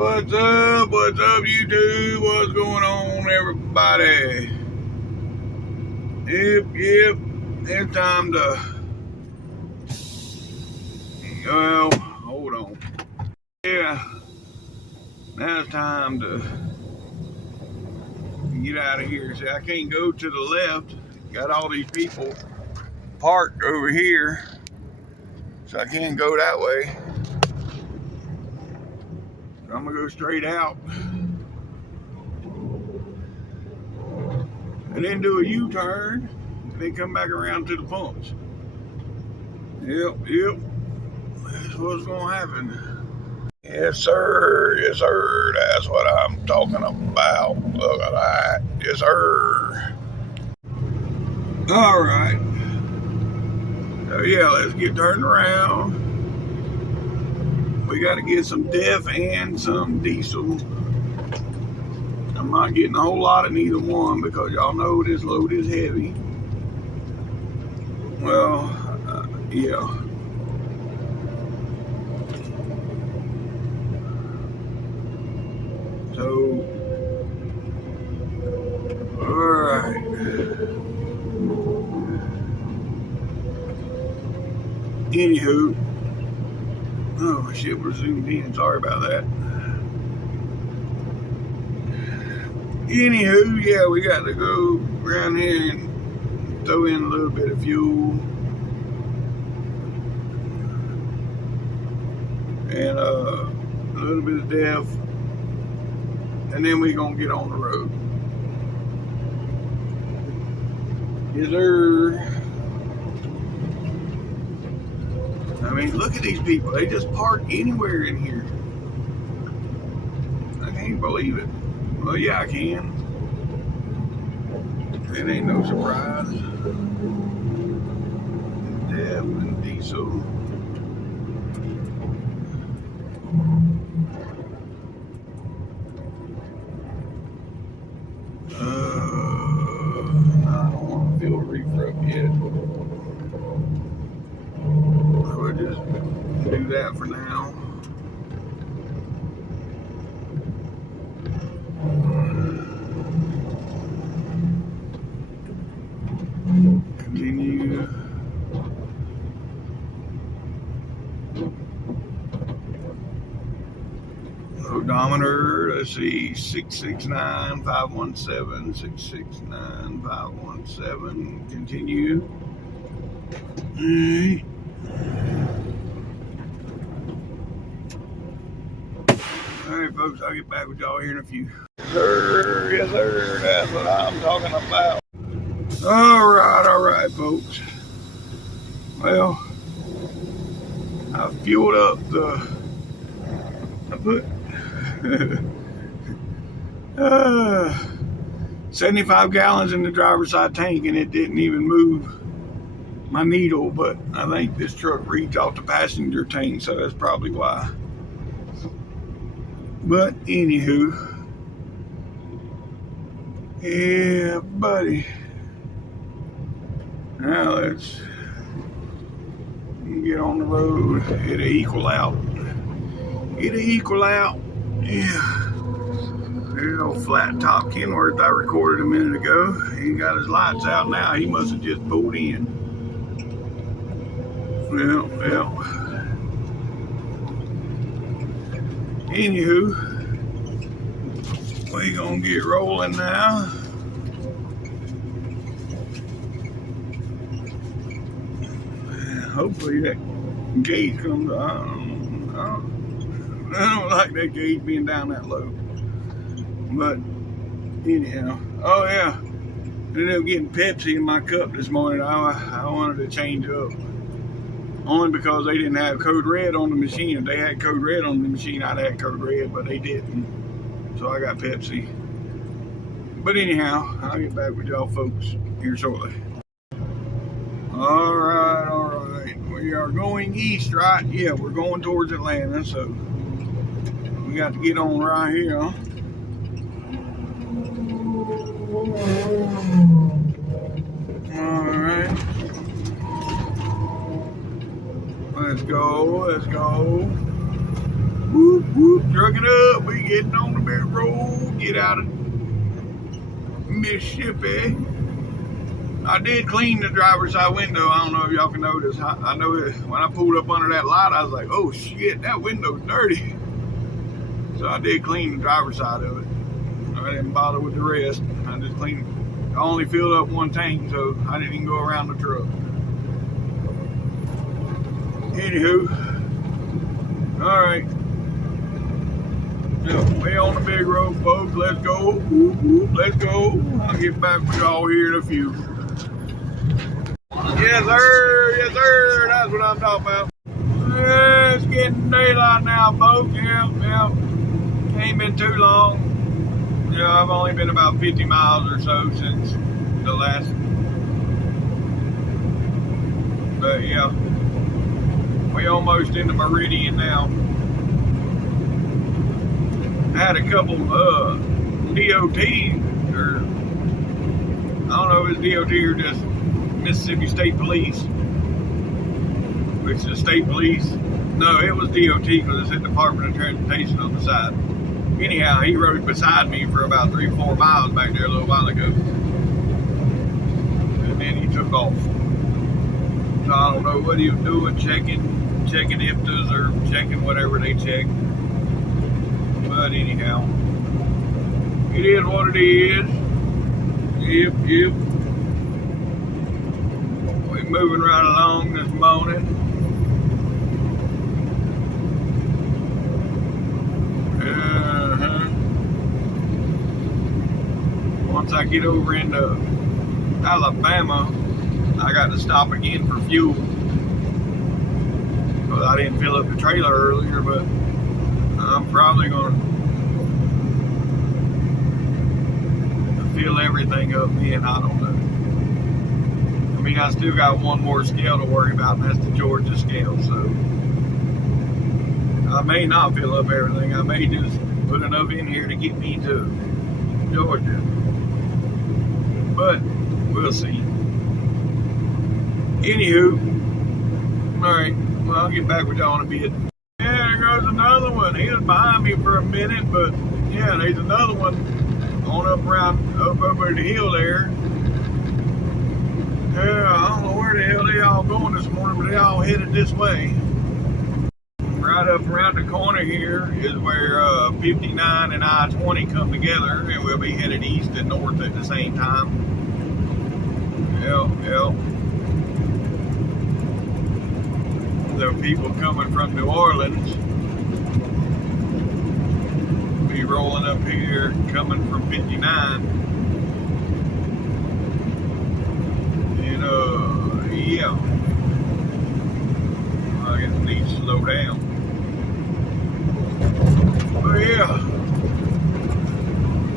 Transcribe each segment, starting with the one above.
What's up, YouTube? What's going on, everybody? Yep, it's time to, well, hold on. Yeah, now it's time to get out of here. See, I can't go to the left. Got all these people parked over here, so I can't go that way. So I'm gonna go straight out and then do a U-turn and then come back around to the pumps. Yep, that's what's gonna happen. Yes sir, that's what I'm talking about. Look at that, yes sir. All right, so yeah, let's get turned around. We got to get some diff and some diesel. I'm not getting a whole lot of neither one because y'all know this load is heavy. Well, yeah. So, alright. Anywho. Oh shit, we're zoomed in. Sorry about that. Anywho, yeah, we got to go around here and throw in a little bit of fuel. And a little bit of diff. And then we're going to get on the road. Yes, sir. I mean, look at these people. They just park anywhere in here. I can't believe it. Well, yeah, I can. It ain't no surprise. Diff and diesel. I don't want to fill reefer up yet. I would just do that for now. Continue. Odometer, let's see, 669,517, 669,517. Continue. Alright. Alright, folks, I'll get back with y'all here in a few. Yes, sir, that's what I'm talking about. Alright, folks. Well, I fueled up I put 75 gallons in the driver's side tank and it didn't even move my needle, but I think this truck reads off the passenger tank, so that's probably why. But anywho, yeah, buddy. Now let's get on the road. It'll equal out. Yeah. There's old flat top Kenworth I recorded a minute ago. He got his lights out now. He must have just pulled in. Well. Anywho, we gonna get rolling now. Hopefully that gauge comes. I don't like that gauge being down that low. But anyhow, oh yeah, ended up getting Pepsi in my cup this morning. I wanted to change up. Only because they didn't have code red on the machine. If they had code red on the machine, I'd have code red, but they didn't. So I got Pepsi. But anyhow, I'll get back with y'all folks here shortly. Alright. We are going east, right? Yeah, we're going towards Atlanta, so we got to get on right here, huh? Alright. Let's go. Whoop, whoop, trucking up. We getting on the big road. Get out of Mississippi. I did clean the driver's side window. I don't know if y'all can notice. I know it, when I pulled up under that light, I was like, oh shit, that window's dirty. So I did clean the driver's side of it. I didn't bother with the rest. I just cleaned. I only filled up one tank, so I didn't even go around the truck. Anywho, all right. Yeah, we on the big road, folks. Let's go. Whoop, whoop, let's go. I'll get back with y'all here in a few. Yes, sir. Yes, sir. That's what I'm talking about. Yeah, it's getting daylight now, folks. Yeah. Ain't been too long. Yeah, I've only been about 50 miles or so since the last. But yeah, we almost in the meridian now. I had a couple DOT, or I don't know if it's DOT or just Mississippi State Police, which is state police. No, it was DOT because it said Department of Transportation on the side. Anyhow, he rode beside me for about 3-4 miles back there a little while ago, and then he took off. So I don't know what he was doing, checking IFTAs or checking whatever they check. But anyhow, it is what it is. Yep. We're moving right along this morning. Once I get over into Alabama, I got to stop again for fuel. Because I didn't fill up the trailer earlier, but I'm probably going to fill everything up then. I don't know. I mean, I still got one more scale to worry about, and that's the Georgia scale. So I may not fill up everything. I may just put enough in here to get me to Georgia. But we'll see. Anywho, all right. Well, I'll get back with y'all in a bit. Yeah, there goes another one. He was behind me for a minute, but yeah, there's another one on up over the hill there. Yeah, I don't know where the hell they all going this morning, but they all headed this way. Right up around the corner here is where 59 and I-20 come together, and we'll be headed east and north at the same time. Yep. The people coming from New Orleans be rolling up here, coming from 59. And yeah, I guess I need to slow down. But yeah,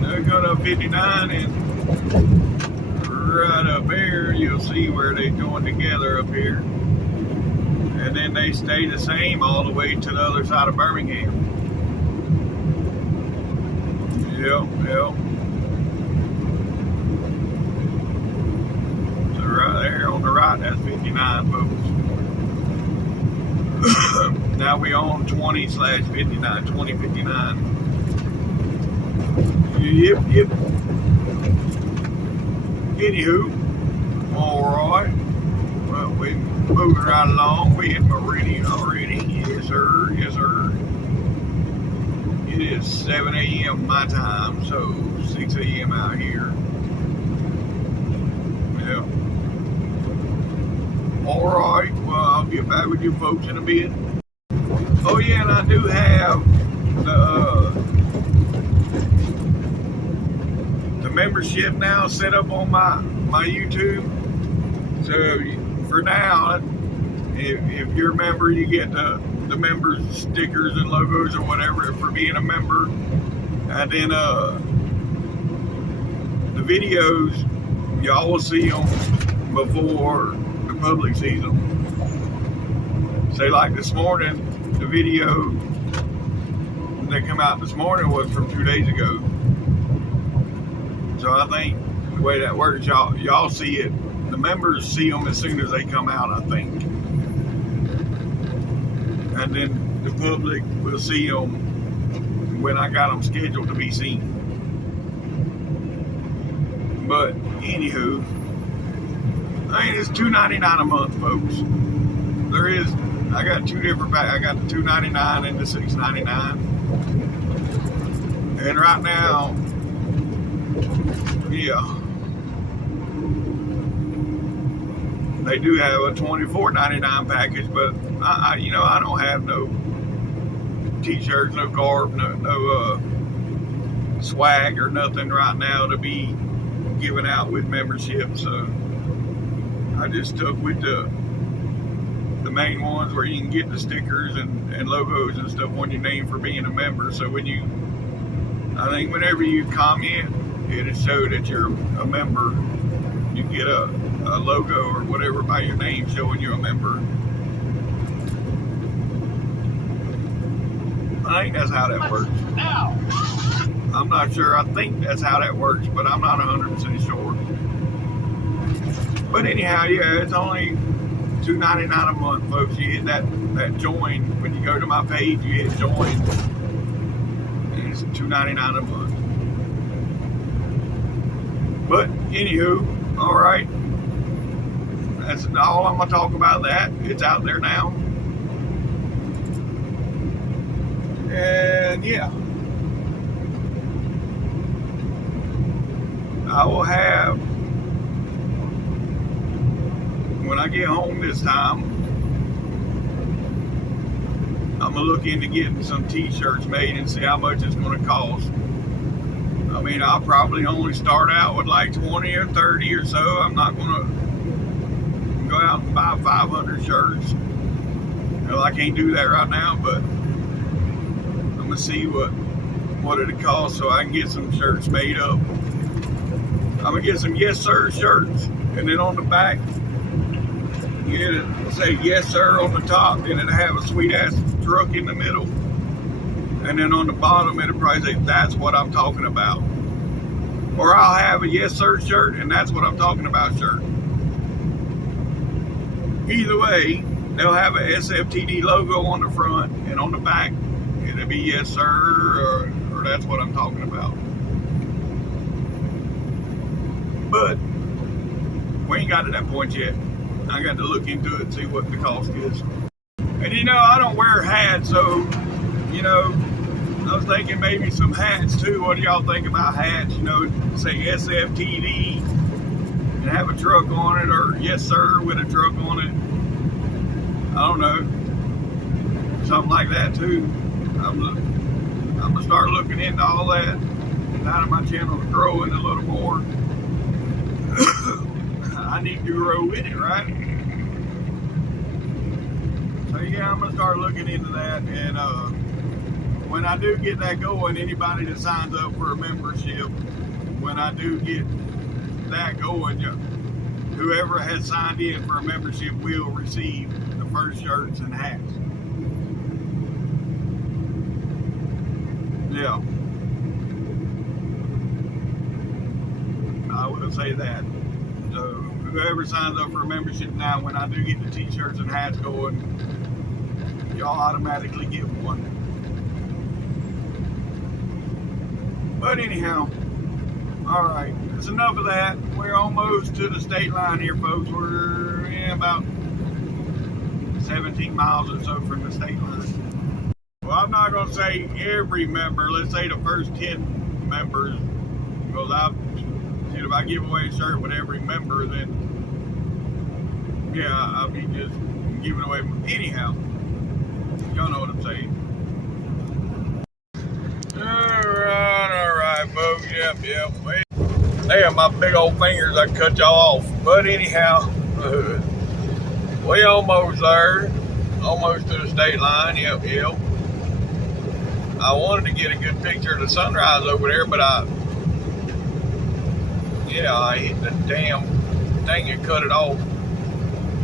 they're going up 59, and right up here you'll see where they join together up here. And then they stay the same all the way to the other side of Birmingham. Yep. So right there on the right, that's 59, folks. Now we on 20/59, 2059. Yep. Anywho, alright. Well, we moving right along. We in Meridian already. Yes, sir. It is 7 a.m. my time, so 6 a.m. out here. Yeah. Alright, well, I'll get back with you folks in a bit. Oh, yeah, and I do have the membership now set up on my YouTube. So for now, if you're a member, you get the member stickers and logos or whatever for being a member. And then the videos, y'all will see them before the public sees them. Say like this morning, the video that come out this morning was from 2 days ago. So I think the way that works, y'all see it. The members see them as soon as they come out, I think. And then the public will see them when I got them scheduled to be seen. But anywho, I mean, it's $2.99 a month, folks. I got two different packs. I got the $2.99 and the $6.99. And right now, yeah, they do have a $24.99 package, but I don't have no t-shirts, no garb, no swag or nothing right now to be giving out with membership. So I just stuck with the main ones where you can get the stickers and logos and stuff on your name for being a member. So I think whenever you comment, it'll show that you're a member. You get a logo or whatever by your name showing you're a member. I think that's how that works. I'm not sure. I think that's how that works, but I'm not 100% sure. But anyhow, yeah, it's only $2.99 a month, folks. You hit that join. When you go to my page, you hit join. And it's $2.99 a month. But anywho, all right. That's all I'm gonna talk about. That it's out there now. And yeah, I will have, when I get home this time, I'm gonna look into getting some t-shirts made and see how much it's gonna cost. I mean, I'll probably only start out with like 20 or 30 or so. I'm not gonna go out and buy 500 shirts. Well, I can't do that right now, but I'm gonna see what it'll cost so I can get some shirts made up. I'm gonna get some yes sir shirts, and then on the back, it'll say yes sir on the top, and it'll have a sweet ass truck in the middle, and then on the bottom it'll probably say that's what I'm talking about. Or I'll have a yes sir shirt and that's what I'm talking about shirt. Either way, they'll have a SFTD logo on the front, and on the back it'll be yes sir or that's what I'm talking about. But we ain't got to that point yet. I got to look into it and see what the cost is. And I don't wear hats, so I was thinking maybe some hats too. What do y'all think about hats? Say SFTD and have a truck on it, or yes sir with a truck on it. I don't know, something like that too. I'm gonna start looking into all that now that my channel's growing a little more. I need to grow with it, right? So yeah, I'm gonna start looking into that, and when I do get that going, anybody that signs up for a membership, when I do get that going, whoever has signed in for a membership will receive the first shirts and hats. Yeah, I will say that. So whoever signs up for a membership now, when I do get the t-shirts and hats going, y'all automatically get one. But anyhow, all right, that's enough of that. We're almost to the state line here, folks. We're about 17 miles or so from the state line. Well, I'm not going to say every member. Let's say the first 10 members. Because if I give away a shirt with every member, then yeah, I'll be just giving away. Anyhow, y'all know what I'm saying. All right, folks. Yep. Damn, my big old fingers, I cut y'all off. But anyhow, we almost there. Almost to the state line. Yep. I wanted to get a good picture of the sunrise over there, but I hit the damn thing and cut it off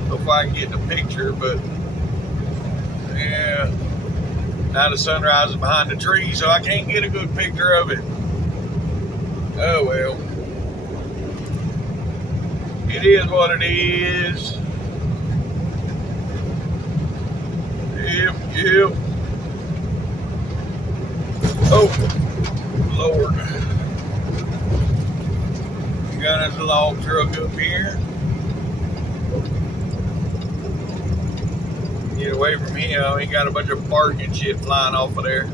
before I can get the picture. But yeah, now the sunrise is behind the tree, so I can't get a good picture of it. Oh well, it is what it is. Yep. truck up here. Get away from him. He got a bunch of bark and shit flying off of there.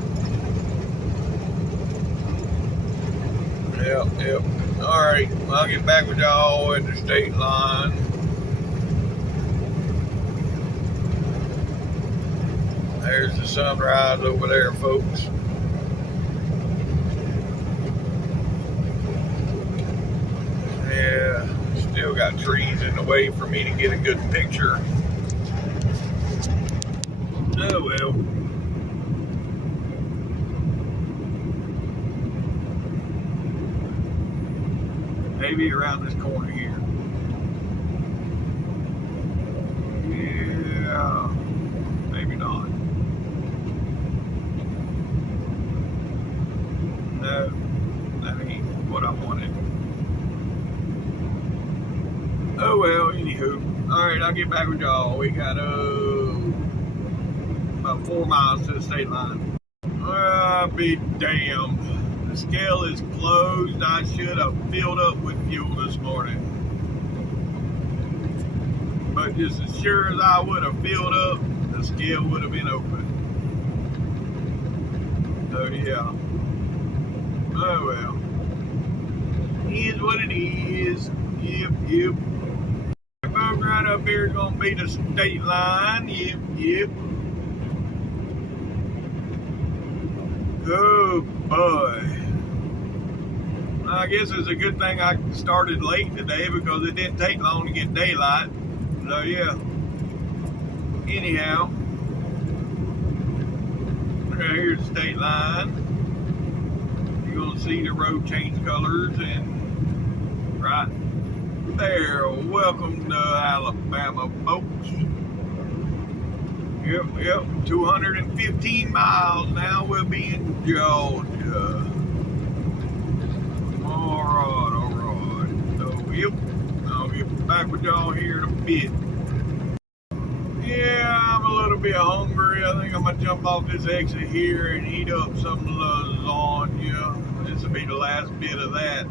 Yep. Alright, I'll get back with y'all at the state line. There's the sunrise over there, folks. Yeah, still got trees in the way for me to get a good picture. Oh well. Maybe around this corner here. Yeah, maybe not. No, that ain't what I wanted. Oh well, anywho. Alright, I'll get back with y'all. We got about 4 miles to the state line. I'll be damned. The scale is closed. I should have filled up with fuel this morning. But just as sure as I would have filled up, the scale would have been open. So yeah. Oh well. It is what it is. Yep. The boat right up here is gonna be the state line. Yep. Oh boy. I guess it's a good thing I started late today because it didn't take long to get daylight. So yeah. Anyhow. Right here's the state line. You're gonna see the road change colors and right there. Welcome to Alabama, folks. Yep. 215 miles now. We'll be in Georgia. Alright. So, yep. I'll get back with y'all here in a bit. Yeah, I'm a little bit hungry. I think I'm going to jump off this exit here and eat up some lasagna. This will be the last bit of that.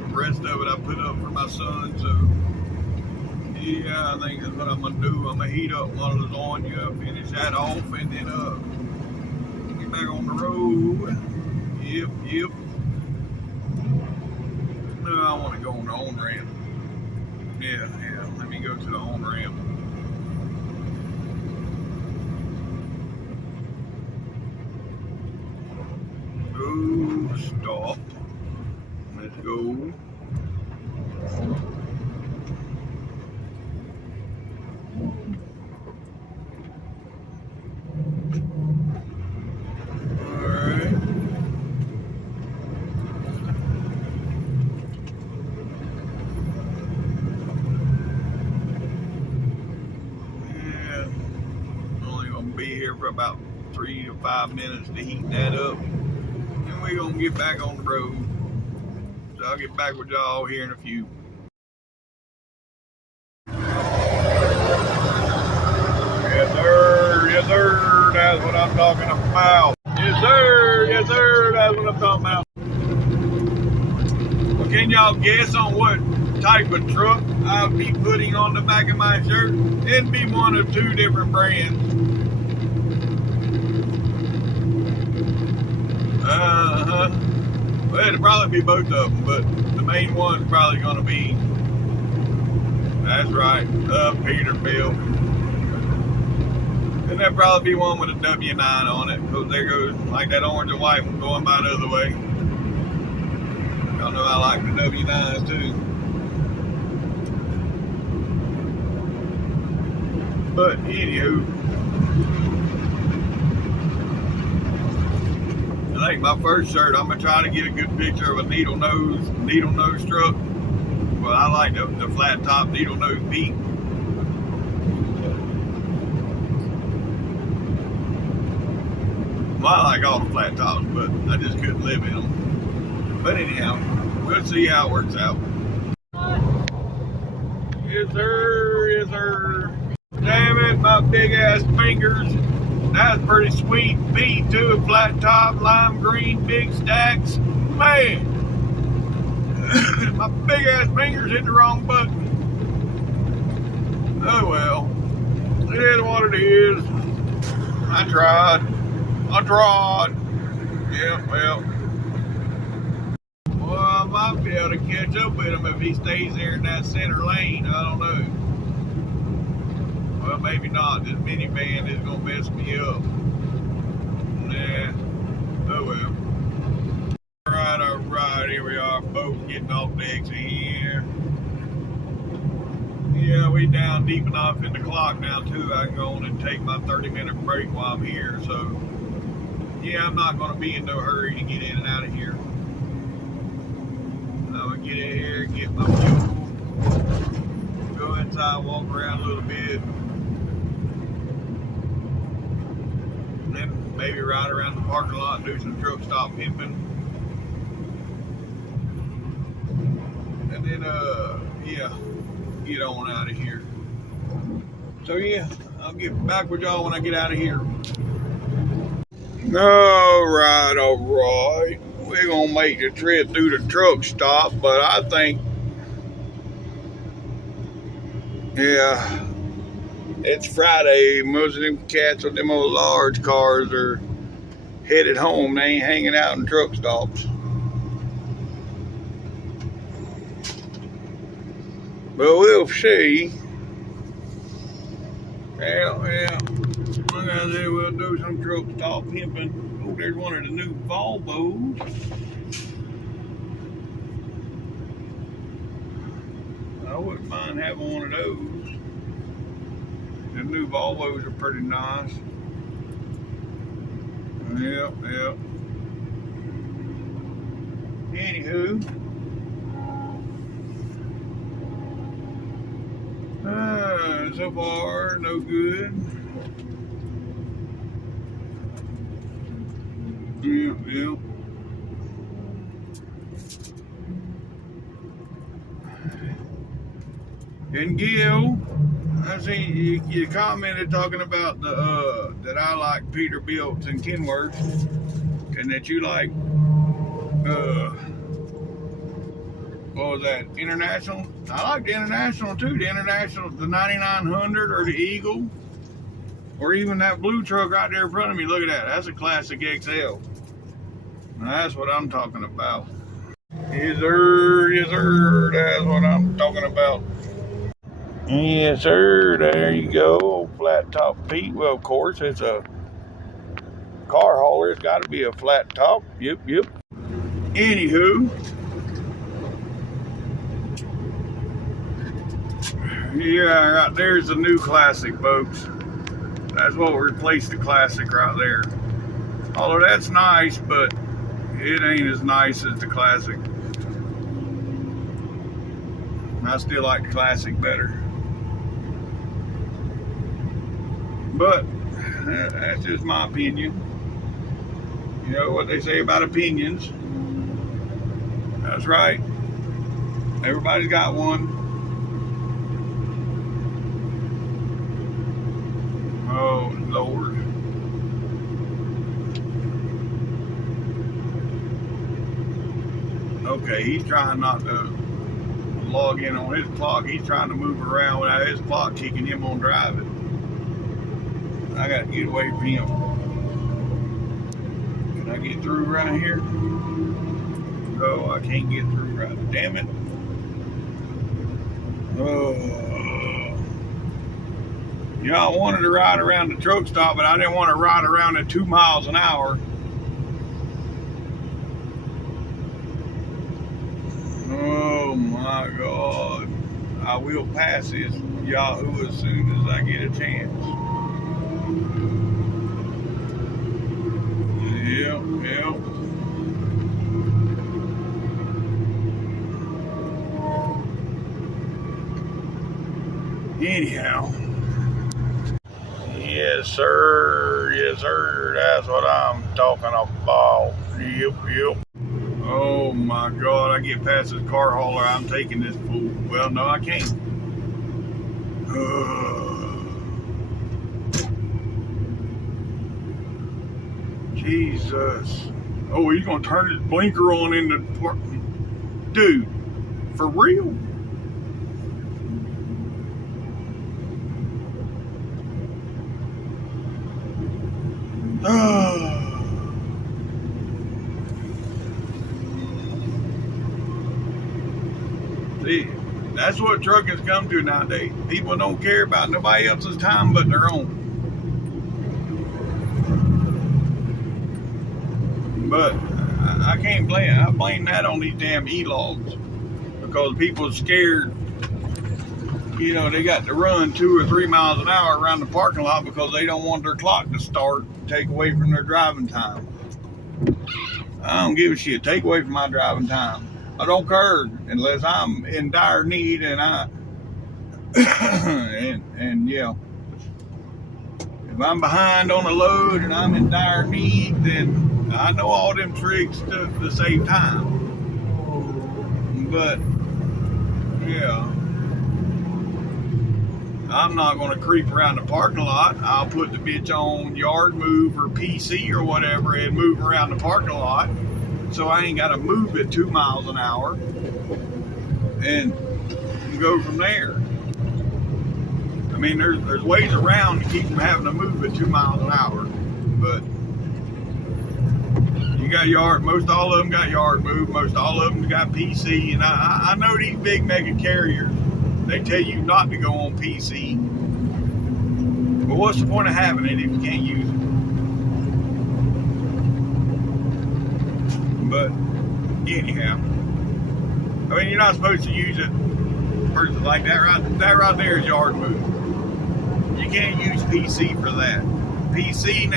The rest of it I put up for my son, so yeah, I think that's what I'm going to do. I'm going to heat up my lasagna, finish that off, and then get back on the road. Yep. No, I want to go on the on-ramp. Yeah, let me go to the on-ramp. Oh, stop. Let's go. For about 3 to 5 minutes to heat that up, and we're gonna get back on the road. So I'll get back with y'all here in a few. Yes sir, that's what I'm talking about. Yes sir, that's what I'm talking about. Well, can y'all guess on what type of truck I'll be putting on the back of my shirt? It'd be one of 2 different brands. Well, it'll probably be both of them, but the main one's probably going to be, that's right, Peterbilt. And there'll probably be one with a W9 on it, because there goes, like that orange and white one going by the other way. Y'all know I like the W9s too. But anywho, I think my first shirt, I'm gonna try to get a good picture of a needle nose truck. Well, I like the flat top needle nose peak. Well, I like all the flat tops, but I just couldn't live in them. But anyhow, we'll see how it works out. Yes sir. Damn it, my big ass fingers. That's pretty sweet. B2, flat top, lime green, big stacks. Man, My big ass fingers hit the wrong button. Oh well. It is what it is. I tried. Yeah, well. Well, I might be able to catch up with him if he stays there in that center lane. I don't know. Well, maybe not. This minivan is going to mess me up. Nah. Oh well. Alright. Here we are. Boat getting off the exit here. Yeah, we down deep enough in the clock now, too. I can go on and take my 30-minute break while I'm here. So, yeah, I'm not going to be in no hurry to get in and out of here. I'm going to get in here, get my fuel, go inside, walk around a little bit, and then maybe ride around the parking lot and do some truck stop pimping. And then, yeah, get on out of here. So, yeah, I'll get back with y'all when I get out of here. Alright. We're going to make the trip through the truck stop, but I think, yeah, it's Friday. Most of them cats with them old large cars are headed home. They ain't hanging out in truck stops. But we'll see. Yeah. Like I said, we'll do some truck stop pimping. Oh, there's one of the new Volvos. I wouldn't mind having one of those. The new Volvos are pretty nice. Yep. Anywho. So far, no good. Yep. And Gil, I see you commented talking about the that I like Peterbilt's and Kenworth, and that you like what was that, International? I like the International too. The International, the 9900 or the Eagle, or even that blue truck right there in front of me. Look at that. That's a classic XL. Now, that's what I'm talking about. Yes, sir. That's what I'm talking about. Yes, sir. There you go. Flat top Pete. Well, of course, it's a car hauler. It's got to be a flat top. Yep. Anywho. Yeah, right there's the new Classic, folks. That's what replaced the Classic right there. Although that's nice, but it ain't as nice as the Classic. I still like the Classic better. But that's just my opinion. You know what they say about opinions. That's right. Everybody's got one. Oh, Lord. Okay, he's trying not to log in on his clock. He's trying to move around without his clock kicking him on driving. I got to get away from him. Can I get through right here? No, I can't get through right. Damn it. Oh. You know, I wanted to ride around the truck stop, but I didn't want to ride around at 2 miles an hour. Oh my God. I will pass this Yahoo as soon as I get a chance. Yep. Anyhow. Yes, sir. That's what I'm talking about. Yep. Oh my God, I get past this car hauler, I'm taking this fool. Well, no, I can't. Jesus. Oh, he's gonna turn his blinker on in the park. Dude. For real. See, that's what trucking's come to nowadays. People don't care about nobody else's time but their own. But I can't blame. I blame that on these damn e-logs, because people are scared. You know, they got to run 2 or 3 miles an hour around the parking lot because they don't want their clock to start, take away from their driving time. I don't give a shit. Take away from my driving time. I don't care unless I'm in dire need and and yeah. If I'm behind on a load and I'm in dire need, then I know all them tricks to save time. But yeah, I'm not going to creep around the parking lot. I'll put the bitch on yard move or PC or whatever and move around the parking lot, so I ain't got to move at 2 miles an hour and go from there. I mean, there's ways around to keep from having to move at 2 miles an hour, but you got yard. Most all of them got yard move. Most all of them got PC, and I know these big mega carriers, they tell you not to go on PC. But what's the point of having it if you can't use it? But anyhow, I mean, you're not supposed to use it like that. Right there is yard move. You can't use PC for that. PC,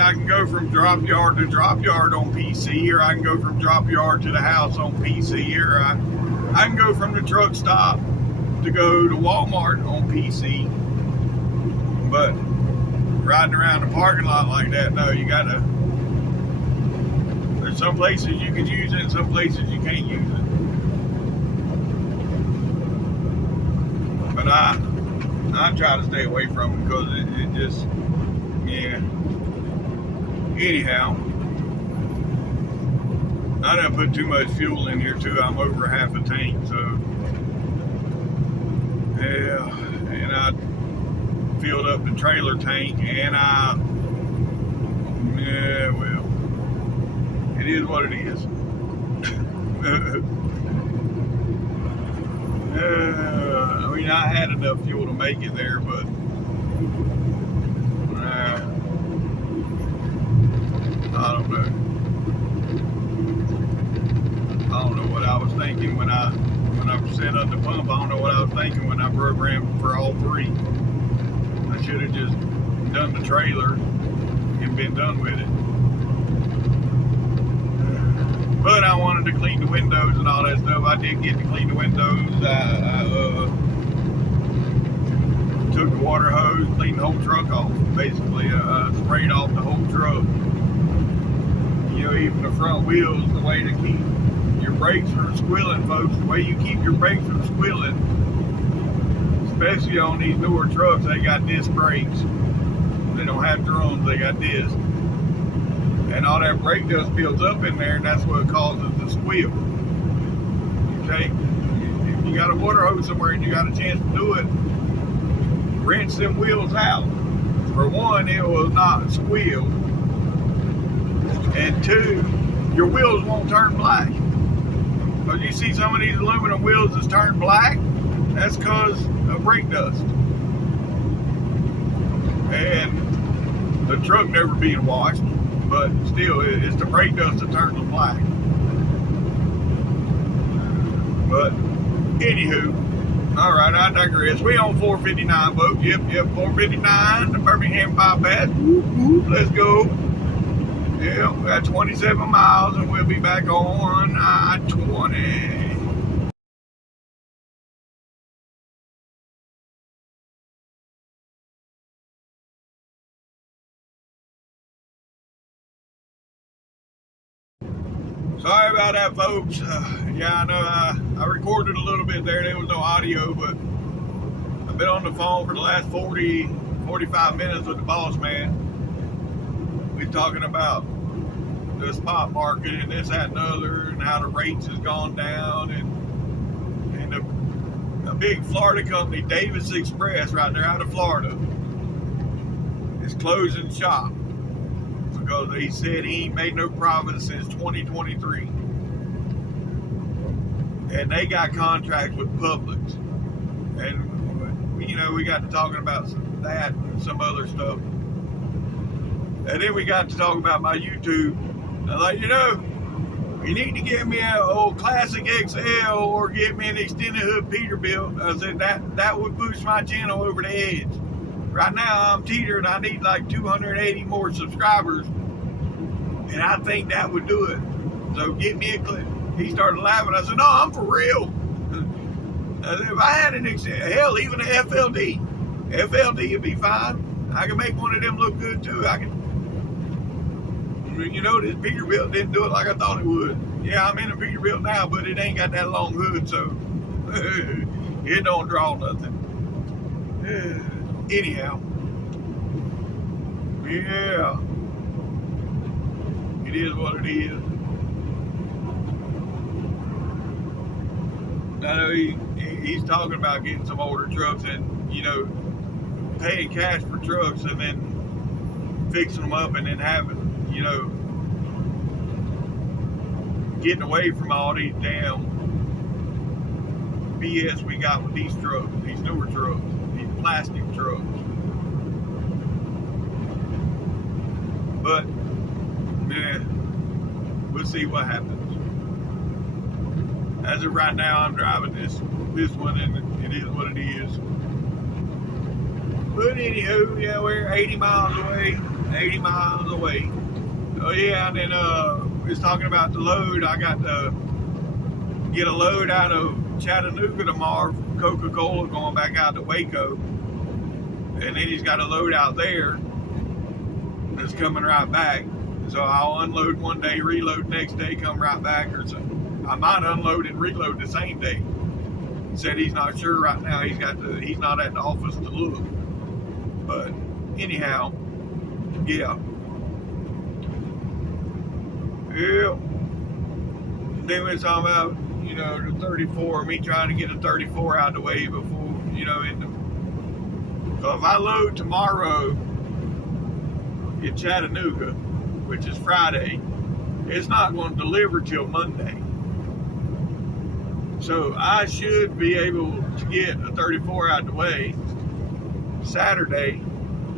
I can go from drop yard to drop yard on PC, or I can go from drop yard to the house on PC, or I can go from the truck stop to go to Walmart on PC. But riding around the parking lot like that, no, you gotta. There's some places you can use it, and some places you can't use it. But I try to stay away from it because it just, yeah. Anyhow, I done put too much fuel in here too. I'm over half a tank, so yeah. And I filled up the trailer tank, and yeah, well, it is what it is. I mean, I had enough fuel to make it there, but I don't know. I don't know what I was thinking when I set up the pump. I don't know what I was thinking when I programmed for all three. I should have just done the trailer and been done with it. But I wanted to clean the windows and all that stuff. I did get to clean the windows. I took the water hose, cleaned the whole truck off. Basically, sprayed off the whole truck. You know, even the front wheels, the way to keep your brakes from squealing, folks. The way you keep your brakes from squealing, especially on these newer trucks, they got disc brakes. They don't have drums, they got discs. And all that brake dust builds up in there, and that's what causes the squeal. Okay? If you got a water hose somewhere and you got a chance to do it, rinse them wheels out. For one, it will not squeal. And two, your wheels won't turn black. Because you see some of these aluminum wheels that's turned black, that's because of brake dust. And the truck never being washed, but still, it's the brake dust that turns them black. But, anywho, alright, I digress. We on 459, folks. Yep, 459, the Birmingham bypass. Let's go. Yeah, we got 27 miles and we'll be back on I-20. Sorry about that, folks. Yeah, I know I recorded a little bit there. There was no audio, but I've been on the phone for the last 45 minutes with the boss man. We're talking about the spot market and this, that, and the other, and how the rates has gone down, and a big Florida company, Davis Express, right there out of Florida, is closing shop because he said he ain't made no profit since 2023. And they got contracts with Publix. And, you know, we got to talking about that and some other stuff. And then we got to talk about my YouTube. I'm like, you know, you need to give me an old Classic XL or give me an extended hood Peterbilt. I said that would boost my channel over the edge. Right now I'm teetering. I need like 280 more subscribers. And I think that would do it. So give me a clip. He started laughing. I said, no, I'm for real. I said, if I had an hell, even an FLD would be fine. I can make one of them look good too. You know, this Peterbilt didn't do it like I thought it would. Yeah, I'm in a Peterbilt now, but it ain't got that long hood, so it don't draw nothing. Anyhow, yeah, it is what it is. I know he's talking about getting some older trucks and, you know, paying cash for trucks and then fixing them up and then having, you know, getting away from all these damn BS we got with these trucks, these newer trucks, these plastic trucks. But, man, we'll see what happens. As of right now, I'm driving this one, and it is what it is. But anywho, yeah, we're 80 miles away. 80 miles away. Oh yeah, and then it's talking about the load. I got to get a load out of Chattanooga tomorrow from Coca-Cola going back out to Waco. And then he's got a load out there that's coming right back. So I'll unload one day, reload next day, come right back, or something. I might unload and reload the same day. He said he's not sure right now. He's not at the office to look. But anyhow, yeah. Yeah. Then we're talking about, you know, the 34, me trying to get a 34 out of the way before, you know, so if I load tomorrow in Chattanooga, which is Friday, it's not going to deliver till Monday. So I should be able to get a 34 out of the way Saturday,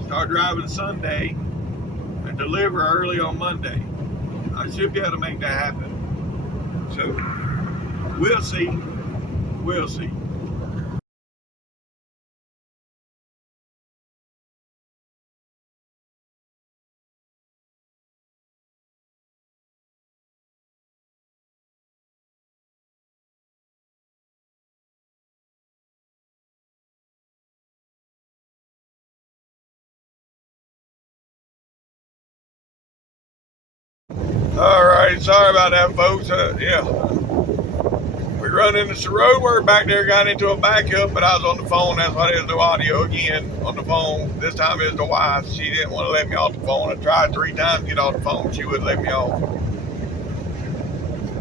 start driving Sunday, and deliver early on Monday. I should be able to make that happen. So we'll see. We'll see. All right, sorry about that, folks. Yeah, we run into the road work back there, got into a backup, but I was on the phone. That's why there's no audio again on the phone. This time it was the wife. She didn't want to let me off the phone. I tried 3 times to get off the phone. She wouldn't let me off.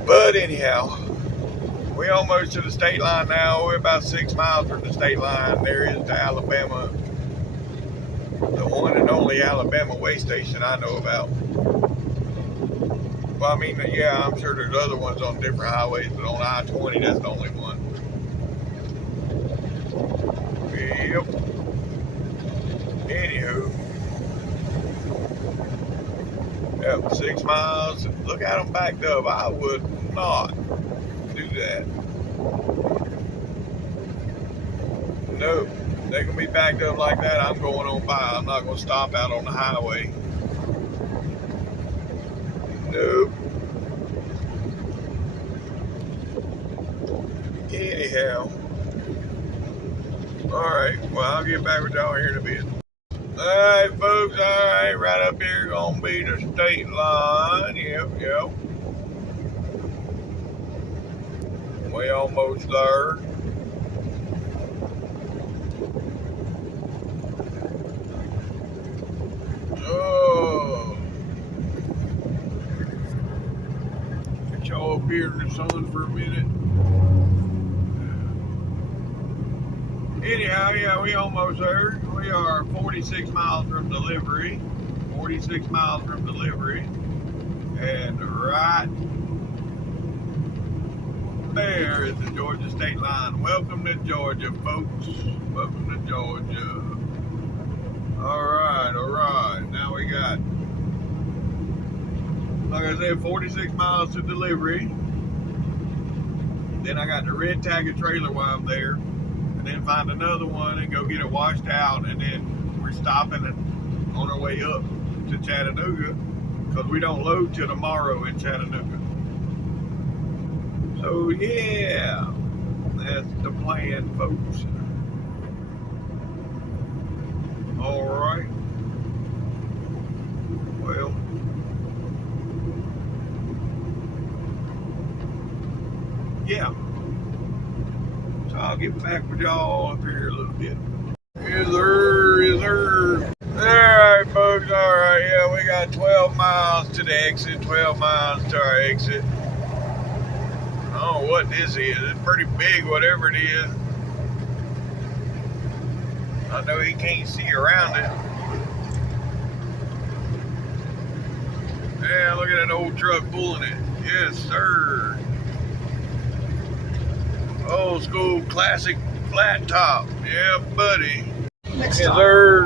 But anyhow, we're almost to the state line now. We're about 6 miles from the state line. There is the Alabama, the one and only Alabama way station I know about. Well, I mean, yeah, I'm sure there's other ones on different highways, but on I-20, that's the only one. Yep. Anywho. Yep, 6 miles. Look at them backed up. I would not do that. Nope. They can be backed up like that. I'm going on by. I'm not going to stop out on the highway. Nope. Anyhow. Alright, well, I'll get back with y'all here in a bit. Alright, folks, alright, right up here gonna be the state line. Yep. We almost there. Oh. sun for a minute. Anyhow, yeah, we almost there. We are 46 miles from delivery. 46 miles from delivery. And right there is the Georgia state line. Welcome to Georgia, folks. Welcome to Georgia. All right. Now we got, like I said, 46 miles to delivery. Then I got to red tag a trailer while I'm there. And then find another one and go get it washed out. And then we're stopping it on our way up to Chattanooga, because we don't load till tomorrow in Chattanooga. So yeah, that's the plan, folks. All right. Well, yeah. So I'll get back with y'all up here a little bit. Is there? Alright, folks, alright, yeah, we got 12 miles to the exit, 12 miles to our exit. I don't know what this is. It's pretty big, whatever it is. I know he can't see around it. Yeah, look at that old truck pulling it. Yes, sir. Old school classic flat top. Yeah, buddy. Next yes, sir.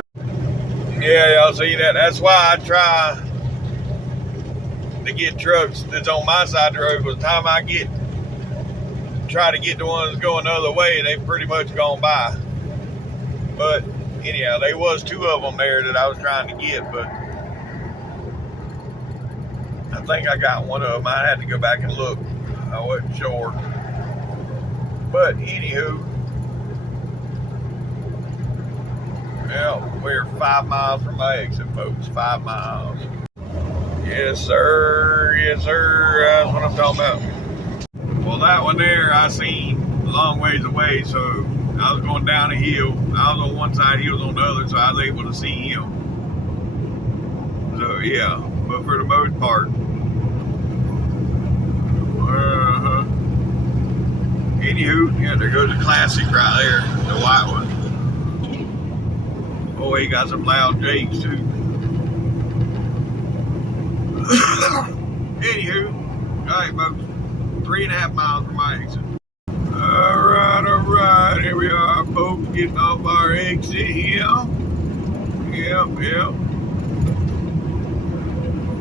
Yeah, y'all see that? That's why I try to get trucks that's on my side of the road. By the time I try to get the ones going the other way, they've pretty much gone by. But anyhow, there was two of them there that I was trying to get, but I think I got one of them. I had to go back and look. I wasn't sure. But anywho, well, we're 5 miles from my exit, folks. 5 miles. Yes, sir. Yes, sir. That's what I'm talking about. Well, that one there I seen a long ways away, so I was going down a hill. I was on one side, he was on the other, so I was able to see him. So, yeah. But for the most part, anywho, yeah, there goes the classic right there, the white one. Oh, he got some loud jakes too. Anywho, alright folks, 3.5 miles from my exit. Alright, here we are, folks, getting off our exit here. Yep.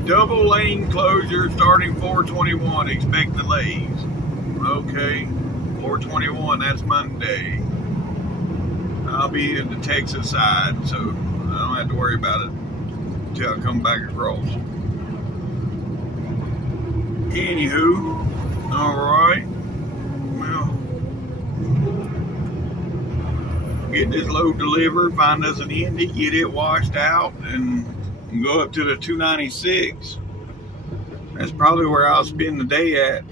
Double lane closure starting 4/21, expect delays. Okay, 4/21, that's Monday. I'll be in the Texas side, so I don't have to worry about it until I come back across. Anywho, alright. Well, get this load delivered, find us an Indy, get it washed out, and go up to the 296. That's probably where I'll spend the day at,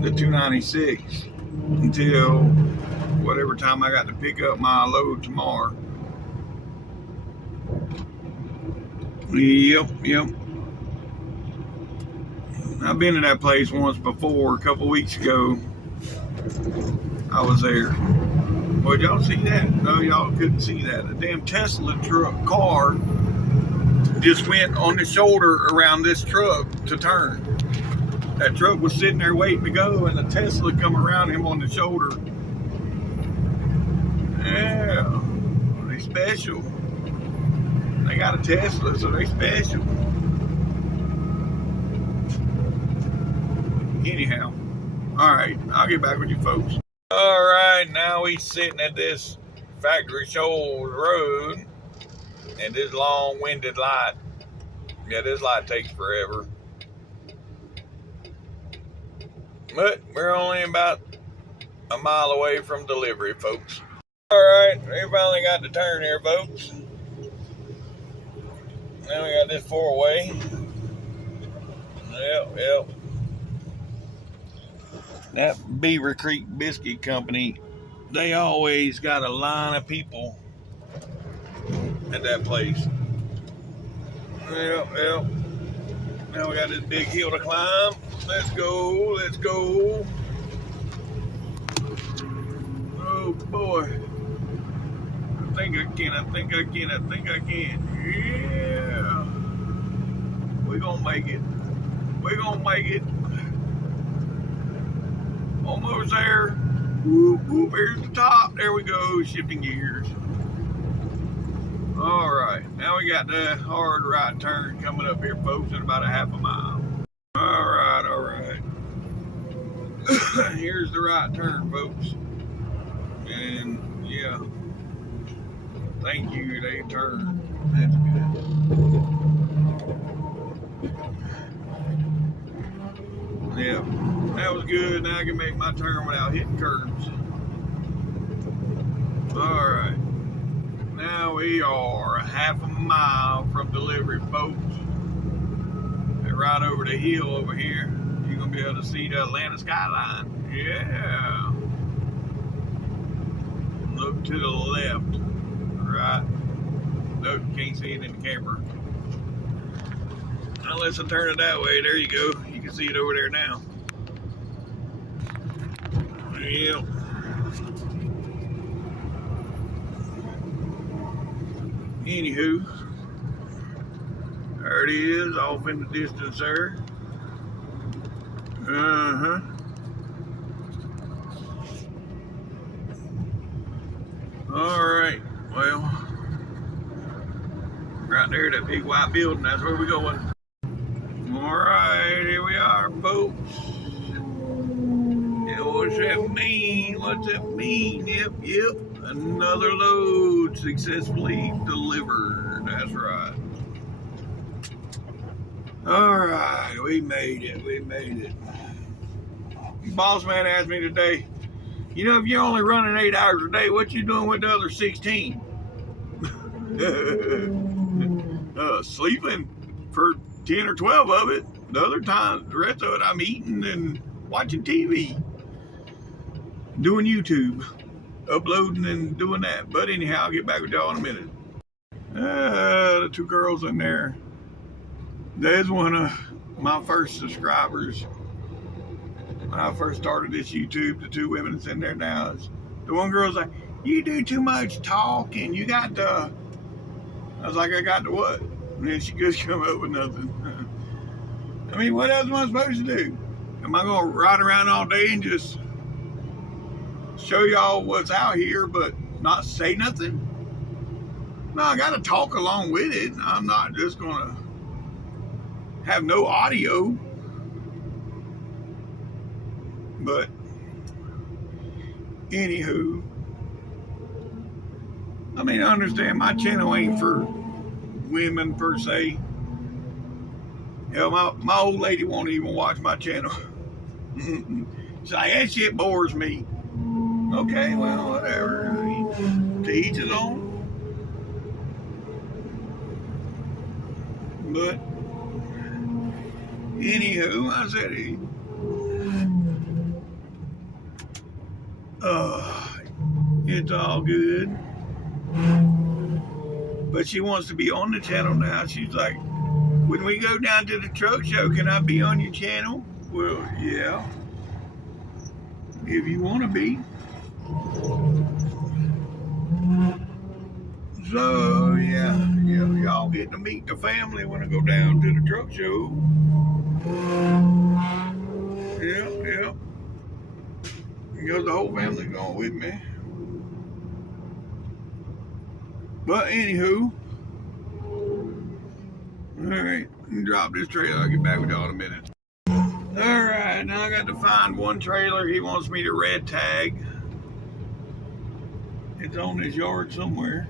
the 296, until whatever time I got to pick up my load tomorrow. Yep. I've been to that place once before, a couple weeks ago. I was there. Well, y'all see that? No, y'all couldn't see that. A damn Tesla car just went on the shoulder around this truck to turn. That truck was sitting there waiting to go, and the Tesla come around him on the shoulder. Yeah, they special. They got a Tesla, so they special. Anyhow, all right, I'll get back with you folks. All right, now we sitting at this Factory Shoals Road, and this long-winded light. Yeah, this light takes forever. But we're only about a mile away from delivery, folks. Alright, we finally got the turn here, folks. Now we got this 4-way. Yep. That Beaver Creek Biscuit Company, they always got a line of people at that place. Yep. Now we got this big hill to climb. Let's go, let's go. Oh boy. I think I can. Yeah. We're gonna make it. Almost there. Whoop, whoop, here's the top. There we go, shifting gears. All right, now we got the hard right turn coming up here, folks, in about a half a mile. All right. Here's the right turn, folks. And yeah, thank you, they turned. That's good. Yeah, that was good. Now I can make my turn without hitting curbs. All right. Now we are a half a mile from delivery, folks. And right over the hill over here, you're gonna be able to see the Atlanta skyline. Yeah. Look to the left. Right. Nope, you can't see it in the camera. Unless I turn it that way, there you go. You can see it over there now. Yep. Anywho, there it is, off in the distance there. All right, well, right there, that big white building, that's where we're going. All right, here we are, folks. Yeah, what's that mean? Yep. Another load successfully delivered. That's right. All right, we made it. Boss man asked me today, you know, if you're only running 8 hours a day, what you doing with the other 16? Sleeping for 10 or 12 of it. The other time, the rest of it, I'm eating and watching TV, doing YouTube, uploading and doing that. But anyhow, I'll get back with y'all in a minute. The two girls in there. There's one of my first subscribers. When I first started this YouTube, the two women that's in there now, the one girl's like, you do too much talking. You got to. I was like, I got to what? And then she just come up with nothing. I mean, what else am I supposed to do? Am I going to ride around all day and just show y'all what's out here but not say nothing? No, I got to talk along with it. I'm not just going to have no audio. But anywho, I mean, I understand my channel ain't for women per se. You know, my old lady won't even watch my channel. She's like, that shit bores me. Okay, well, whatever. To each his own. But anywho, I said, it's all good. But she wants to be on the channel now. She's like, when we go down to the truck show, can I be on your channel? Well, yeah. If you want to be. So, yeah, y'all get to meet the family when I go down to the truck show. Yeah. Because the whole family's going with me. But anywho, alright, drop this trailer, I'll get back with y'all in a minute. Alright, now I got to find one trailer he wants me to red tag. It's on his yard somewhere.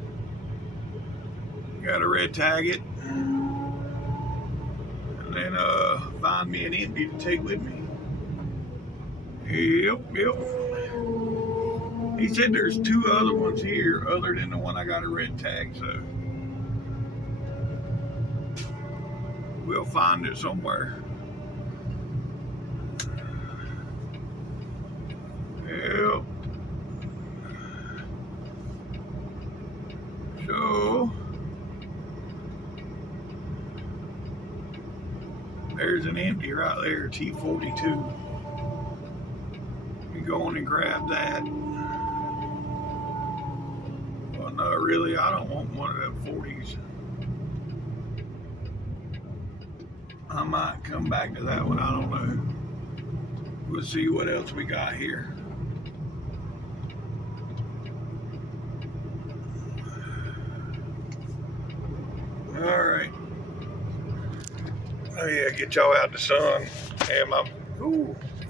Gotta red tag it. And then find me an empty to take with me. Yep. He said there's two other ones here other than the one I got a red tag, so we'll find it somewhere. Yep. So There's an empty right there, T42. We go on and grab that. Well, no, really, I don't want one of them 40s. I might come back to that one, I don't know. We'll see what else we got here. All right. Oh yeah, get y'all out in the sun. And my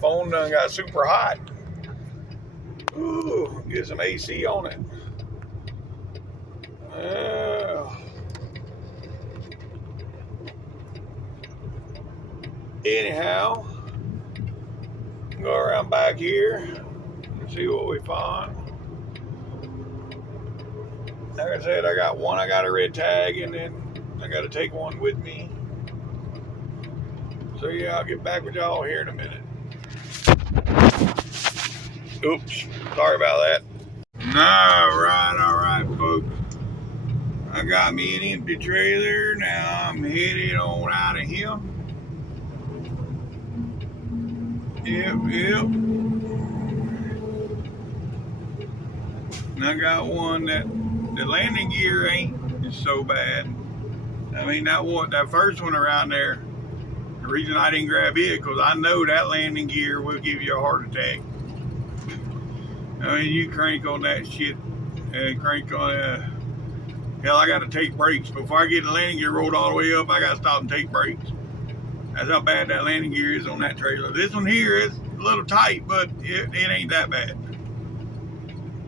phone done got super hot. Ooh, get some AC on it. Anyhow, go around back here and see what we find. Like I said, I got one, I got a red tag, and then I got to take one with me. So yeah, I'll get back with y'all here in a minute. Oops, sorry about that. All right, folks. I got me an empty trailer. Now I'm headed on out of here. Yep. And I got one that the landing gear ain't so bad. I mean, that first one around there, the reason I didn't grab it, because I know that landing gear will give you a heart attack. I mean, you crank on that shit, and crank on, hell, I got to take brakes. Before I get the landing gear rolled all the way up, I got to stop and take brakes. That's how bad that landing gear is on that trailer. This one here is a little tight, but it ain't that bad.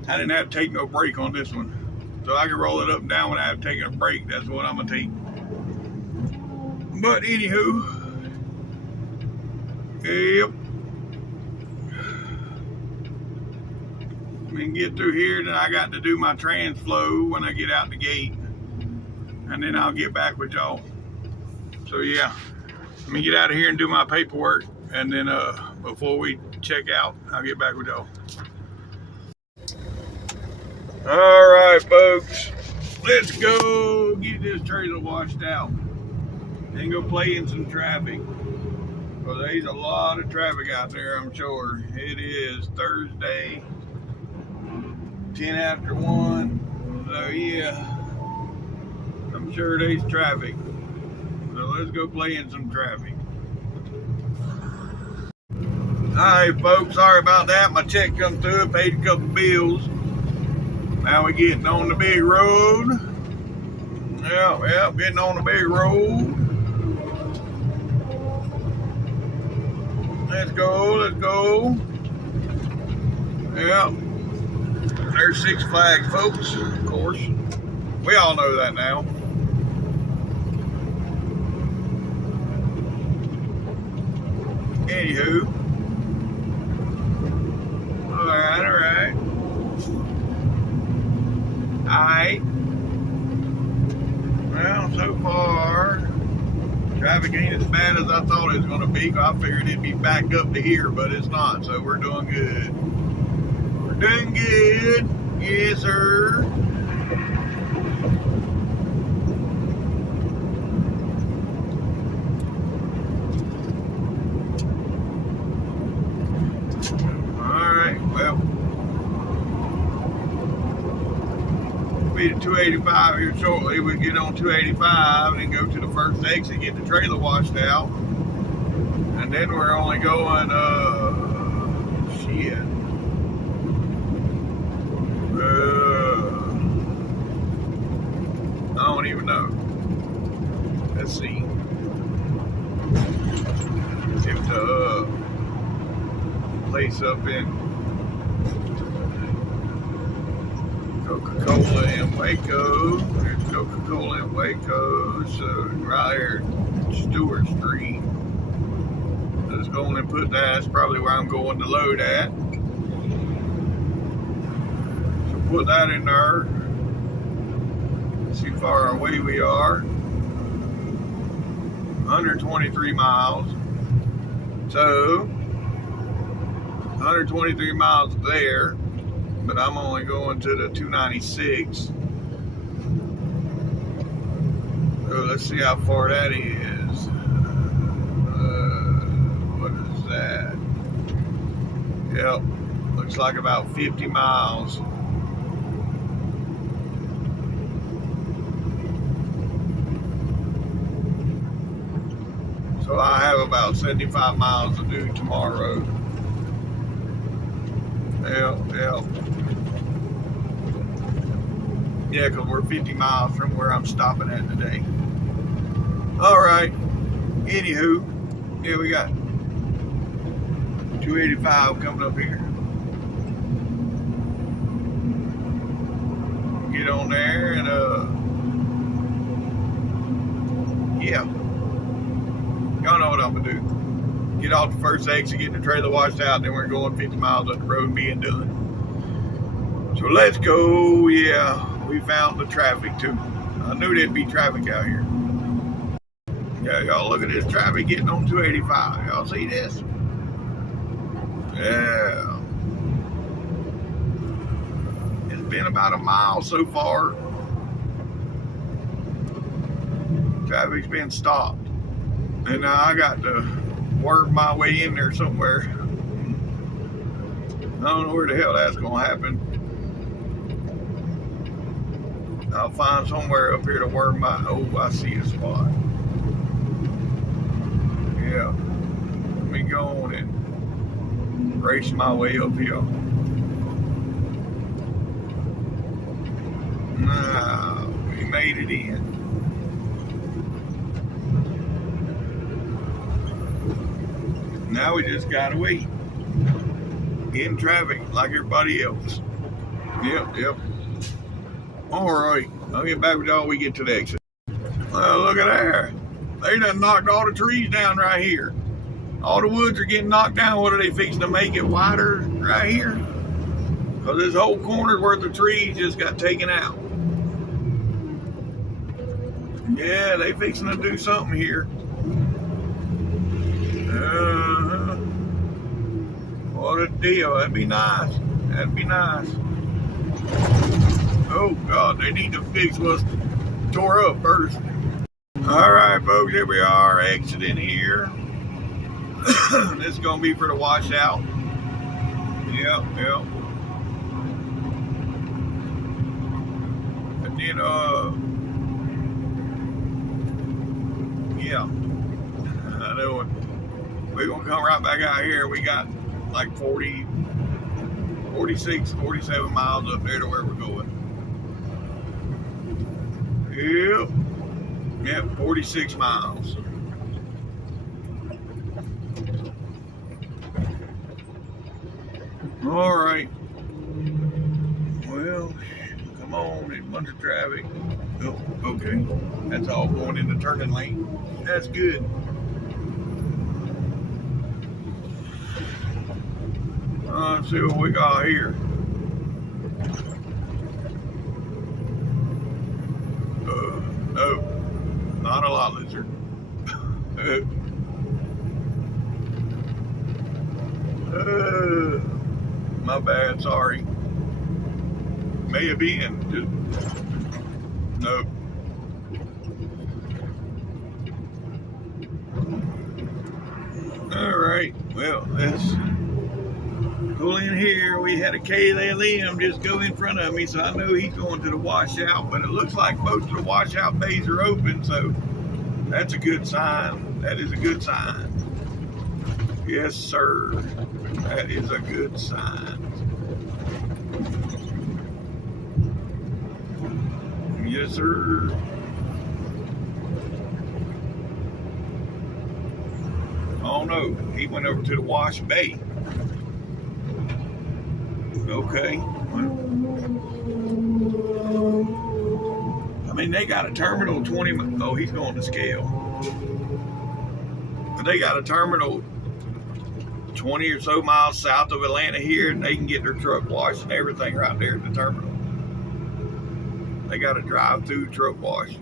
I didn't have to take no brake on this one. So I can roll it up and down without taking a brake. That's what I'm going to take. But anywho, yep. We can get through here, then I got to do my trans flow when I get out the gate. And then I'll get back with y'all. So yeah. Let me get out of here and do my paperwork, and then before we check out, I'll get back with y'all. All right, folks, let's go get this trailer washed out and go play in some traffic. Well, there's a lot of traffic out there, I'm sure. It is Thursday, 10 after 1, so yeah, I'm sure there's traffic. So let's go play in some traffic. Alright folks, sorry about that. My check come through, paid a couple bills. Now we're getting on the big road. Yeah, getting on the big road. Let's go. Yeah. There's Six Flags, folks, of course. We all know that now. Anywho, all right. Well, so far, traffic ain't as bad as I thought it was going to be. I figured it'd be backed up to here, but it's not. So we're doing good. We're doing good, yes, sir. Well, we'll be at 285 here shortly. We get on 285 and then go to the first exit, get the trailer washed out. And then we're only going, I don't even know. Let's see. If the place up in Coca-Cola in Waco. There's Coca-Cola in Waco. So right here, Stewart Street. Let's go on and put that. That's probably where I'm going to load at. So put that in there. See how far away we are. 123 miles. So 123 miles there. But I'm only going to the 296. So let's see how far that is. Yep, looks like about 50 miles. So I have about 75 miles to do tomorrow. Yep. Yeah, because we're 50 miles from where I'm stopping at today. All right. Anywho, yeah, we got 285 coming up here. Get on there and yeah. Y'all know what I'm gonna do. Get off the first exit, get the trailer washed out, then we're going 50 miles up the road being done. So let's go. Yeah, we found the traffic too. I knew there'd be traffic out here. Yeah, y'all look at this traffic getting on 285. Y'all see this? Yeah. It's been about a mile so far. Traffic's been stopped. And now I got to work my way in there somewhere. I don't know where the hell that's going to happen. I'll find somewhere up here to work my... Oh, I see a spot. Yeah. Let me go on and race my way up here. Nah, we made it in. Now we just gotta wait. In traffic like everybody else. Yep. All right, I'll get back with y'all when we get to the exit. Look at there. They done knocked all the trees down right here. All the woods are getting knocked down. What are they fixing to make it wider right here? Because this whole corner's worth of trees just got taken out. Yeah, they fixing to do something here. What a deal. That'd be nice. Oh, God, they need to fix what's tore up first. All right, folks, here we are, exiting here. This is going to be for the washout. Yep. And then, yeah. I know we're going to come right back out here. We got like 46, 47 miles up there to where we're going. Yep, 46 miles. All right. Well, come on, there's a bunch of traffic. Oh, okay. That's all going in the turning lane. That's good. Let's see what we got here. No, not a lot, lizard. My bad, sorry. May have been. Nope. All right, well, let's pull in here. We had a KLM just go in front of me, so I know he's going to the washout, but it looks like most of the washout bays are open, so that's a good sign. That is a good sign. Yes, sir. That is a good sign. Yes, sir. Oh no, he went over to the wash bay. Okay. I mean, they got a terminal 20. Oh, he's going to scale. But they got a terminal 20 or so miles south of Atlanta here, and they can get their truck washed and everything right there at the terminal. They got a drive-through truck wash.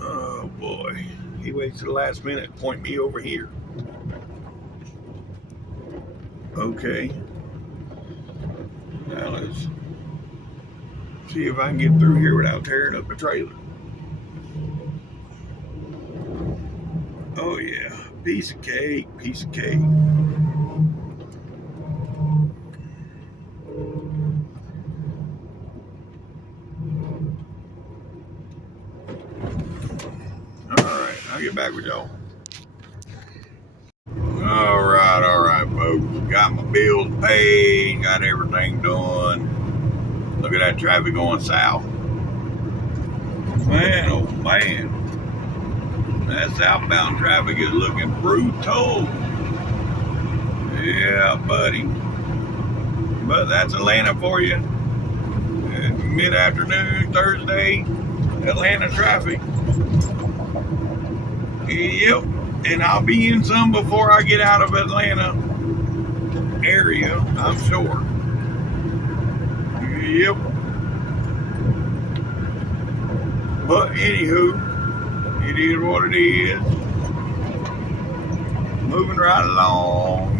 Oh boy, he waits to the last minute to point me over here. Okay, now let's see if I can get through here without tearing up the trailer. Piece of cake, piece of cake. Alright, I'll get back with y'all. Alright, folks. Got my bills paid, got everything done. Look at that traffic going south. Man, oh man. That southbound traffic is looking brutal. Yeah, buddy. But that's Atlanta for you. Mid-afternoon, Thursday, Atlanta traffic. Yep. And I'll be in some before I get out of Atlanta area, I'm sure. Yep. But anywho, it is what it is. Moving right along.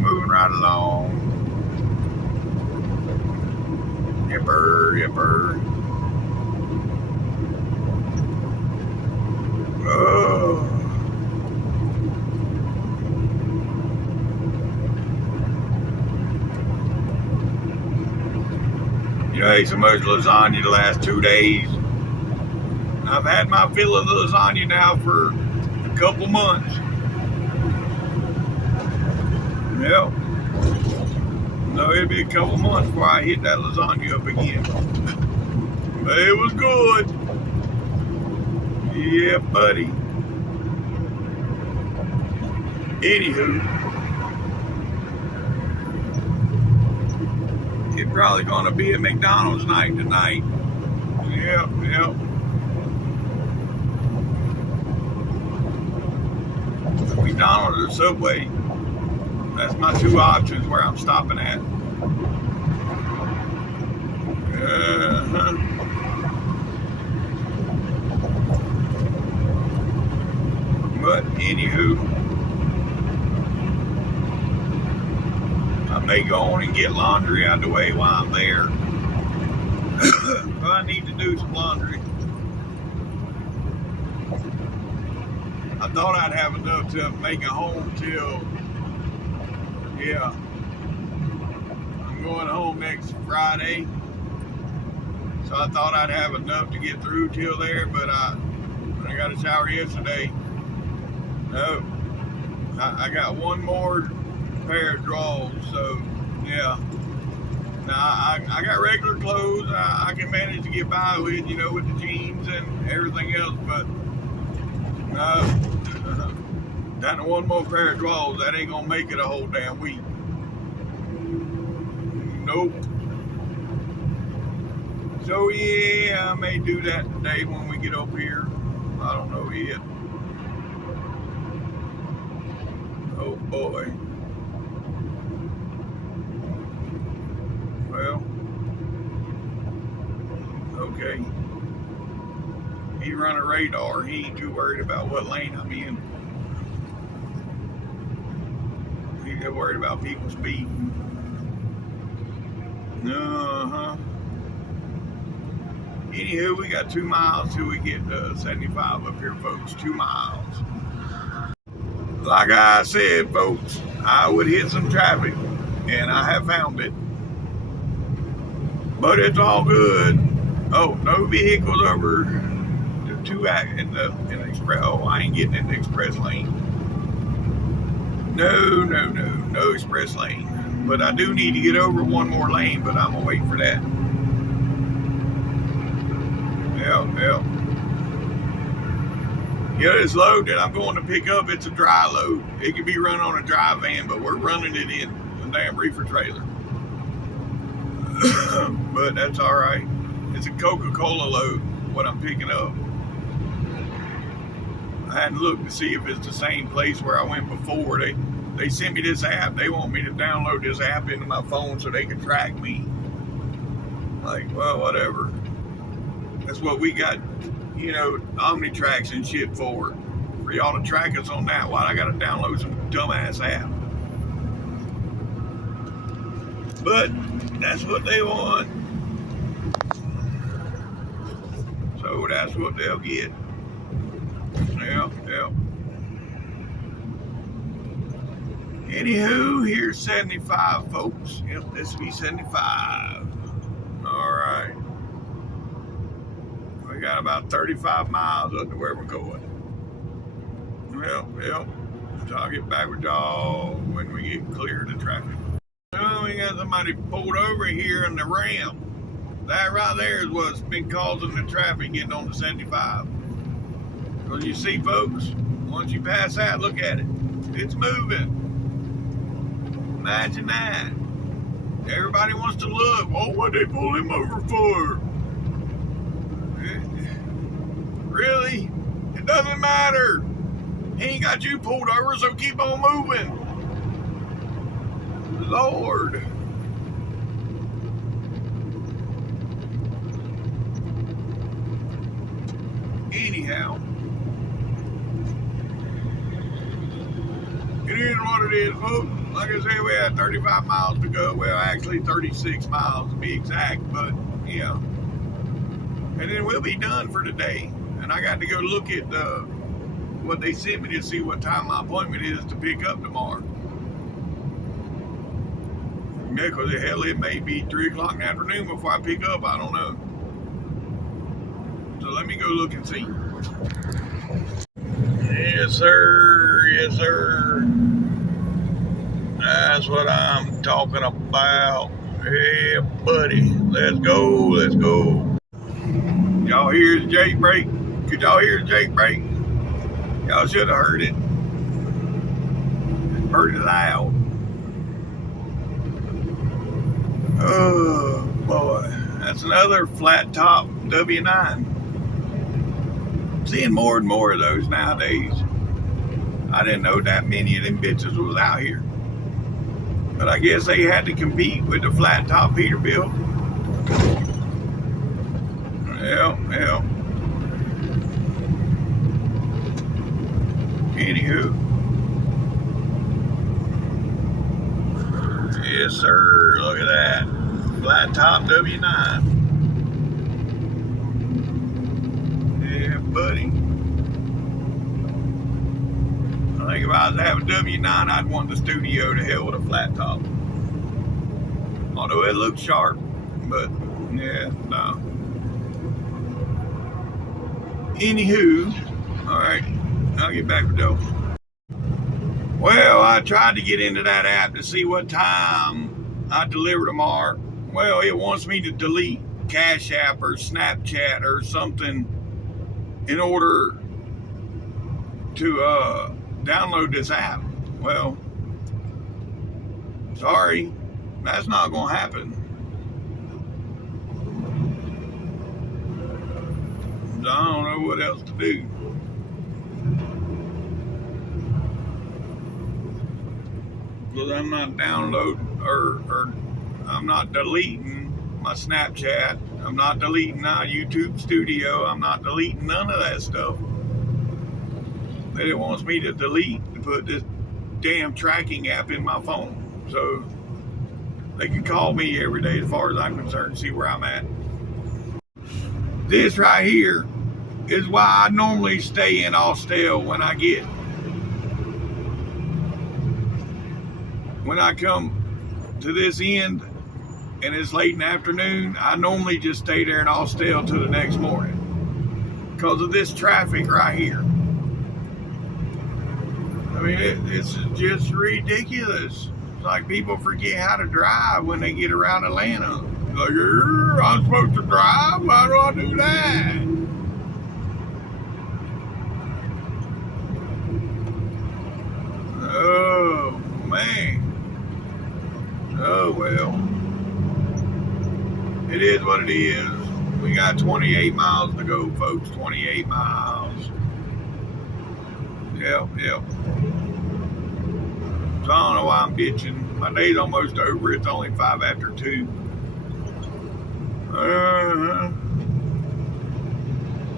Yipper. Oh. You know, I ate so much lasagna the last 2 days. I've had my fill of lasagna now for a couple months. Yep. So it'll be a couple months before I hit that lasagna up again. But it was good. Yeah, buddy. Anywho, it's probably gonna be a McDonald's night tonight. Yep. McDonald's or Subway. That's my two options where I'm stopping at. But anywho, I may go on and get laundry out of the way while I'm there. I need to do some laundry. I thought I'd have enough to make it home till, yeah, I'm going home next Friday. So I thought I'd have enough to get through till there, but I got a shower yesterday. No, I got one more pair of drawers, so yeah. Now I got regular clothes I can manage to get by with, you know, with the jeans and everything else, but down to one more pair of drawers, that ain't gonna make it a whole damn week. Nope. So yeah, I may do that today when we get up here. I don't know yet. Oh boy. Well, okay. He run a radar. He ain't too worried about what lane I'm in. He's just worried about people speeding. Anywho, we got 2 miles till we get 75 up here, folks. 2 miles. Like I said, folks, I would hit some traffic, and I have found it. But it's all good. Oh, no vehicles over the in the express. Oh, I ain't getting in the express lane. No express lane. But I do need to get over one more lane, but I'm gonna wait for that. Yep. Yeah, this load that I'm going to pick up, it's a dry load. It can be run on a dry van, but we're running it in a damn reefer trailer. But that's all right. It's a Coca-Cola load, what I'm picking up. I hadn't looked to see if it's the same place where I went before. They sent me this app. They want me to download this app into my phone so they can track me. Like, well, whatever. That's what we got, you know, OmniTracks and shit for y'all to track us on that while I got to download some dumbass app. But that's what they want. So that's what they'll get. Yep. Anywho, here's 75, folks. Yep, this will be 75. All right. We got about 35 miles up to where we're going. Well, so I'll get back with y'all when we get clear to traffic. Oh, we got somebody pulled over here in the ramp. That right there is what's been causing the traffic getting on the 75. Because you see, folks, once you pass that, look at it. It's moving. Imagine that. Everybody wants to look. Oh, what they pull him over for? Really? It doesn't matter. He ain't got you pulled over, so keep on moving. Lord. Anyhow, it is what it is, folks. Like I said, we had 35 miles to go. Well, actually 36 miles to be exact, but yeah. And then we'll be done for today. And I got to go look at what they sent me to see what time my appointment is to pick up tomorrow. Yeah, because hell, it may be 3 o'clock in the afternoon before I pick up. I don't know. So let me go look and see. Yes, sir. Yes, sir. That's what I'm talking about. Yeah, buddy. Let's go. Let's go. Y'all hear the Jake brake? Could y'all hear the Jake brake? Y'all should have heard it. It's pretty loud. Oh, boy. That's another flat top W9. Seeing more and more of those nowadays. I didn't know that many of them bitches was out here. But I guess they had to compete with the flat top Peterbilt. Yeah. Anywho. Yes, sir. Look at that. Flat top W9. Yeah, buddy. I think if I was to have a W9, I'd want the Studio to hell with a flat top. Although it looks sharp, but yeah, no. Anywho, alright, I'll get back with Joe. Well, I tried to get into that app to see what time I deliver tomorrow. Well, it wants me to delete Cash App or Snapchat or something in order to download this app. Well, sorry, that's not going to happen. I don't know what else to do. Because I'm not downloading or I'm not deleting my Snapchat. I'm not deleting my YouTube Studio. I'm not deleting none of that stuff that it wants me to delete to put this damn tracking app in my phone. So they can call me every day as far as I'm concerned and see where I'm at. This right here is why I normally stay in Austell when I come to this end and it's late in the afternoon. I normally just stay there in Austell till the next morning because of this traffic right here. I mean, it's just ridiculous. It's like people forget how to drive when they get around Atlanta. Like, I'm supposed to drive? Why do I do that? Oh, man. Oh, well. It is what it is. We got 28 miles to go, folks. 28 miles. Yep. So I don't know why I'm bitching. My day's almost over. It's only 5 after 2.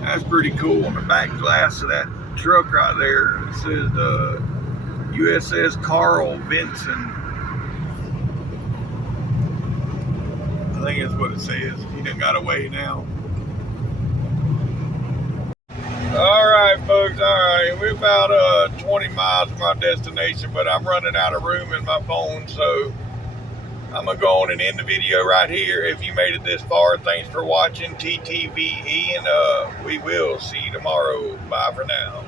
That's pretty cool. On the back glass of that truck right there, it says USS Carl Vinson. I think that's what it says. He done got away now. All right, folks. All right, we've about 20 miles from my destination, but I'm running out of room in my phone, so I'm going to go on and end the video right here. If you made it this far, thanks for watching TTVE, and we will see you tomorrow. Bye for now.